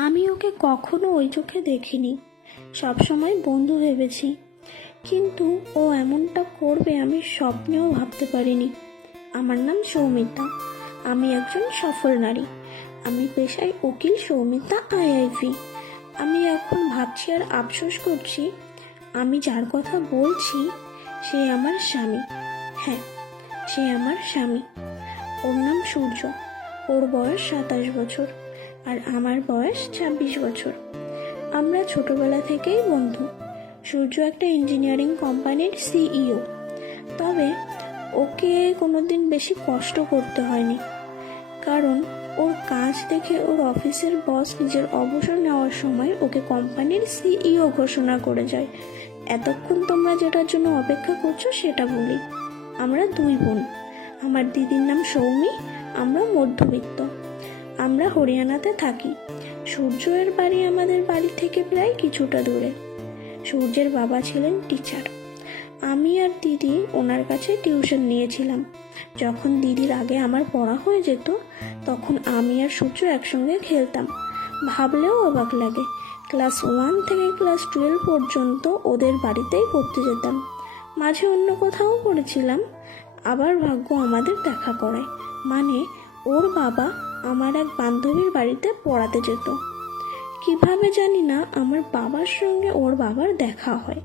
আমি ওকে কখনো ওই চোখে দেখিনি, সবসময় বন্ধু ভেবেছি, কিন্তু ও এমনটা করবে আমি স্বপ্নেও ভাবতে পারিনি। আমার নাম সৌমিতা, আমি একজন সফল নারী। আমি পেশায় উকিল, সৌমিতা আইআইভি। আমি এখন ভাবছি আর আফসোস করছি, আমি যার কথা বলছি সে আমার স্বামী। হ্যাঁ, সে আমার স্বামী। ওর নাম সূর্য। ওর বয়স 27 বছর আর আমার বয়স 26 বছর। আমরা ছোটবেলা থেকেই বন্ধু। সূর্য একটা ইঞ্জিনিয়ারিং কোম্পানির সিইও, তবে ওকে কোনোদিন বেশি কষ্ট করতে হয়নি, কারণ ওর কাজ দেখে ওর অফিসের বস নিজের অবসর নেওয়ার সময় ওকে কোম্পানির সিইও ঘোষণা করে যায়। এতক্ষণ তোমরা যেটার জন্য অপেক্ষা করছো সেটা বলি। আমরা দুই বোন। আমার দিদির নাম সৌমি। আমরা মধ্যবিত্ত। আমরা হরিয়ানাতে থাকি। সূর্যের বাড়ি আমাদের বাড়ি থেকে প্রায় কিছুটা দূরে। সূর্যের বাবা ছিলেন টিচার। আমি আর দিদি ওনার কাছে টিউশন নিয়েছিলাম। যখন দিদির আগে আমার পড়া হয়ে যেত, তখন আমি আর সূর্য একসঙ্গে খেলতাম। ভাবলেও অবাক লাগে, ক্লাস 1 থেকে ক্লাস 12 পর্যন্ত ওদের বাড়িতেই পড়তে যেতাম। মাঝে অন্য কোথাও পড়েছিলাম, আবার ভাগ্য আমাদের দেখা করায়, মানে ওর বাবা আমার এক বান্ধবীর বাড়িতে পড়াতে যেত। কিভাবে জানি না আমার বাবার সঙ্গে ওর বাবার দেখা হয়।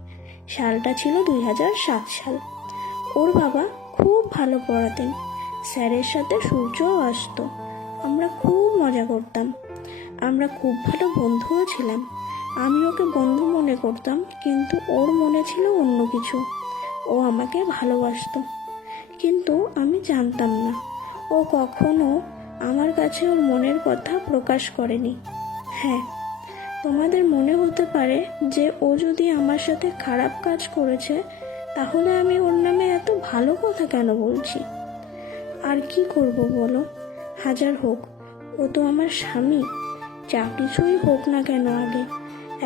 সালটা ছিল 2007 সাল। ওর বাবা খুব ভালো পড়াতেন। স্যারের সাথে সূর্যও আসতো। আমরা খুব মজা করতাম। আমরা খুব ভালো বন্ধুও ছিলাম। আমি ওকে বন্ধু মনে করতাম, কিন্তু ওর মনে ছিল অন্য কিছু। ও আমাকে ভালোবাসতো, কিন্তু আমি জানতাম না। ও কখনো আমার কাছে ওর মনের কথা প্রকাশ করেনি। হ্যাঁ, তোমাদের মনে হতে পারে যে ও যদি আমার সাথে খারাপ কাজ করেছে, তাহলে আমি ওর নামে এত ভালো কথা কেন বলছি? আর কি করব বলো? হাজার হোক, ও তো আমার স্বামী। যা কিছুই হোক না কেন আগে,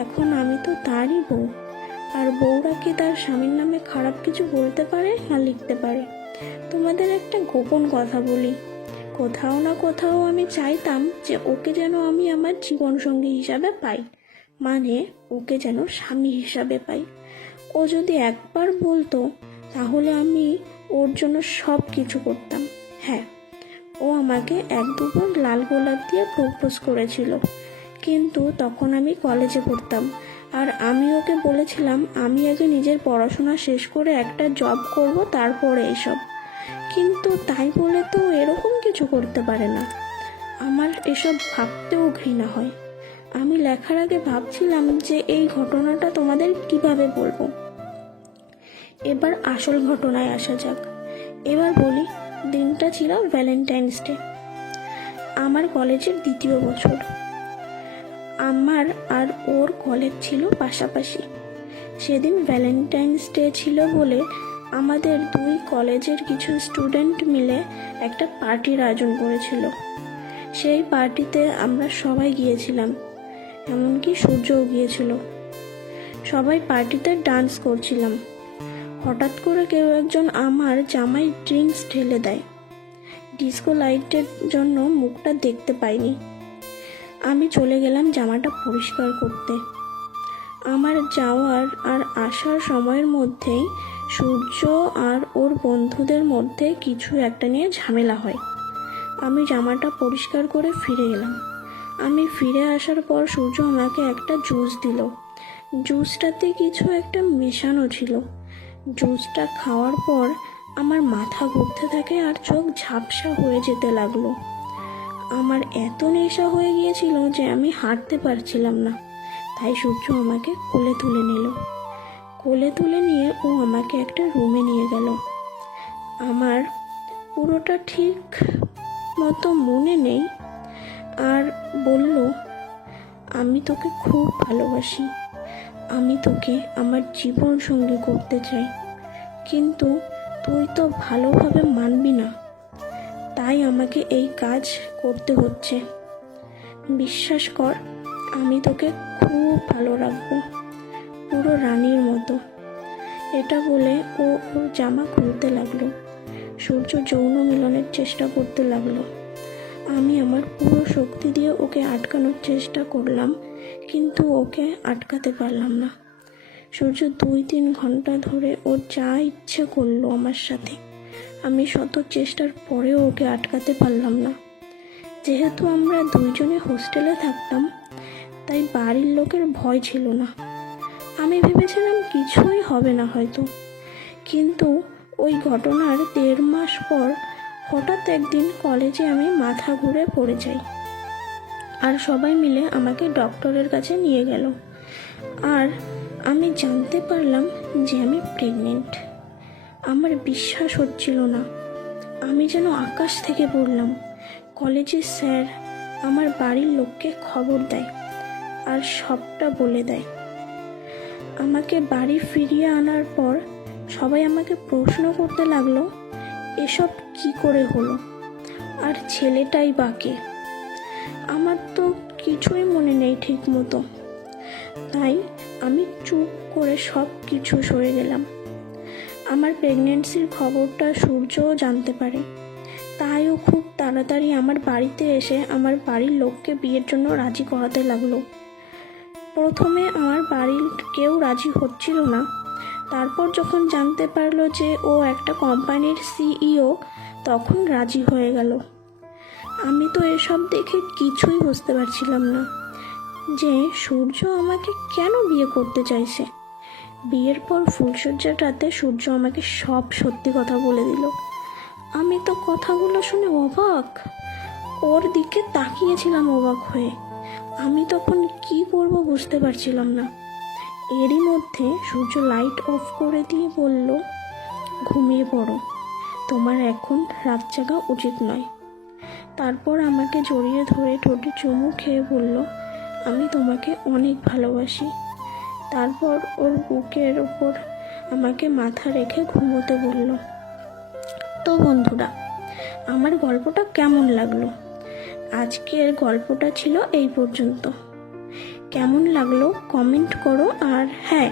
এখন আমি তো তারই বউ। আর বউরা কি তার স্বামীর নামে খারাপ কিছু বলতে পারে না লিখতে পারে? তোমাদের একটা গোপন কথা বলি, কোথাও না কোথাও আমি চাইতাম যে ওকে যেন আমি আমার জীবন সঙ্গী হিসাবে পাই, মানে ওকে যেন স্বামী হিসাবে পাই। ও যদি একবার বলতো, তাহলে আমি ওর জন্য সব কিছু করতাম। হ্যাঁ, ও আমাকে 1-2 বার লাল গোলাপ দিয়ে প্রপোজ করেছিল, কিন্তু তখন আমি কলেজে পড়তাম। আর আমি ওকে বলেছিলাম আমি আগে নিজের পড়াশোনা শেষ করে একটা জব করব, তারপরে এসব। কিন্তু তাই বলে তো এরকম কিছু করতে পারে না। আমার এসব ভাবতেও ঘৃণা হয়। আমি লেখার আগে ভাবছিলাম যে এই ঘটনাটা তোমাদের কিভাবে বলবো। এবার আসল ঘটনায় আসা যাক। এবার বলি, দিনটা ছিল ভ্যালেন্টাইন্স ডে। আমার কলেজের 2য় বছর। আমার আর ওর কলেজ ছিল পাশাপাশি। সেদিন ভ্যালেন্টাইন্স ডে ছিল বলে আমাদের 2 কলেজের কিছু স্টুডেন্ট মিলে একটা পার্টির আয়োজন করেছিল। সেই পার্টিতে আমরা সবাই গিয়েছিলাম, এমনকি সূর্যও গিয়েছিল। সবাই পার্টিতে ডান্স করছিলাম। হঠাৎ করে কেউ একজন আমার জামায় ড্রিঙ্কস ঢেলে দেয়। ডিস্কো লাইটের জন্য মুখটা দেখতে পাইনি। আমি চলে গেলাম জামাটা পরিষ্কার করতে। আমার যাওয়ার আর আসার সময়ের মধ্যেই সূর্য আর ওর বন্ধুদের মধ্যে কিছু একটা নিয়ে ঝামেলা হয়। আমি জামাটা পরিষ্কার করে ফিরে এলাম। আমি ফিরে আসার পর সূর্য আমাকে একটা জুস দিল। জুসটাতে কিছু একটা মেশানো ছিল। জুসটা খাওয়ার পর আমার মাথা ঘুরতে থাকে আর চোখ ঝাপসা হয়ে যেতে লাগলো। আমার এত নেশা হয়ে গিয়েছিল যে আমি হাঁটতে পারছিলাম না। তাই সূর্য আমাকে কোলে তুলে নিল। কোলে তুলে নিয়ে ও আমাকে একটা রুমে নিয়ে গেল। আমার পুরোটা ঠিক মতো মনে নেই, আর বলল, আমি তোকে খুব ভালোবাসি, আমি তোকে আমার জীবন সঙ্গী করতে চাই, কিন্তু তুই তো ভালোভাবে মানবি না, তাই আমাকে এই কাজ করতে হচ্ছে। বিশ্বাস কর, আমি তোকে খুব ভালো রাখবো, পুরো রানীর মতো। এটা বলে ও ওর জামা খুলতে লাগলো। সূর্য যৌন মিলনের চেষ্টা করতে লাগলো। আমি আমার পুরো শক্তি দিয়ে ওকে আটকানোর চেষ্টা করলাম, কিন্তু ওকে আটকাতে পারলাম না। সূর্য 2-3 ঘন্টা ধরে ও যা ইচ্ছে করলো আমার সাথে। আমি শত চেষ্টার পরেও ওকে আটকাতে পারলাম না। যেহেতু আমরা দুইজনে হোস্টেলে থাকতাম, তাই বাড়ির লোকের ভয় ছিল না। আমি ভেবেছিলাম কিছুই হবে না হয়তো। কিন্তু ওই ঘটনার 1.5 মাস পর হঠাৎ একদিন কলেজে আমি মাথা ঘুরে পড়ে যাই, আর সবাই মিলে আমাকে ডক্টরের কাছে নিয়ে গেল। আর আমি জানতে পারলাম যে আমি প্রেগনেন্ট। আমার বিশ্বাস হচ্ছিল না। আমি যেন আকাশ থেকে পড়লাম। কলেজের স্যার আমার বাড়ির লোককে খবর দেয় আর সবটা বলে দেয়। আমাকে বাড়ি ফিরিয়ে আনার পর সবাই আমাকে প্রশ্ন করতে লাগলো, এসব কি করে হলো, আর ছেলেটাই বাকে। আমার তো কিছুই মনে নেই ঠিক মতো, তাই আমি চুপ করে সব কিছু সরে গেলাম। আমার প্রেগনেন্সির খবরটা সূর্যও জানতে পারে, তাই ও খুব তাড়াতাড়ি আমার বাড়িতে এসে আমার বাড়ির লোককে বিয়ের জন্য রাজি করাতে লাগলো। প্রথমে আমার বাড়ির কেউ রাজি হচ্ছিল না। তারপর যখন জানতে পারলো যে ও একটা কোম্পানির সিইও, তখন রাজি হয়ে গেল। আমি তো এসব দেখে কিছুই বুঝতে পারছিলাম না যে সূর্য আমাকে কেন বিয়ে করতে চাইছে। বিয়ের পর ফুলশয্যার রাতে সূর্য আমাকে সব সত্যি কথা বলে দিল। আমি তো কথাগুলো শুনে অবাক, ওর দিকে তাকিয়েছিলাম অবাক হয়ে। আমি তখন কি করব বুঝতে পারছিলাম না। এরই মধ্যে সূর্য লাইট অফ করে দিয়ে বলল, ঘুমিয়ে পড়ো, তোমার এখন রাত জাগা উচিত নয়। তারপর আমাকে জড়িয়ে ধরে ঠোঁটে চুমু খেয়ে বলল, আমি তোমাকে অনেক ভালোবাসি। তারপর ওর বুকের ওপর আমাকে মাথা রেখে ঘুমোতে বলল। তো বন্ধুরা, আমার গল্পটা কেমন লাগলো? আজকের গল্পটা ছিল এই পর্যন্ত। কেমন লাগলো কমেন্ট করো। আর হ্যাঁ,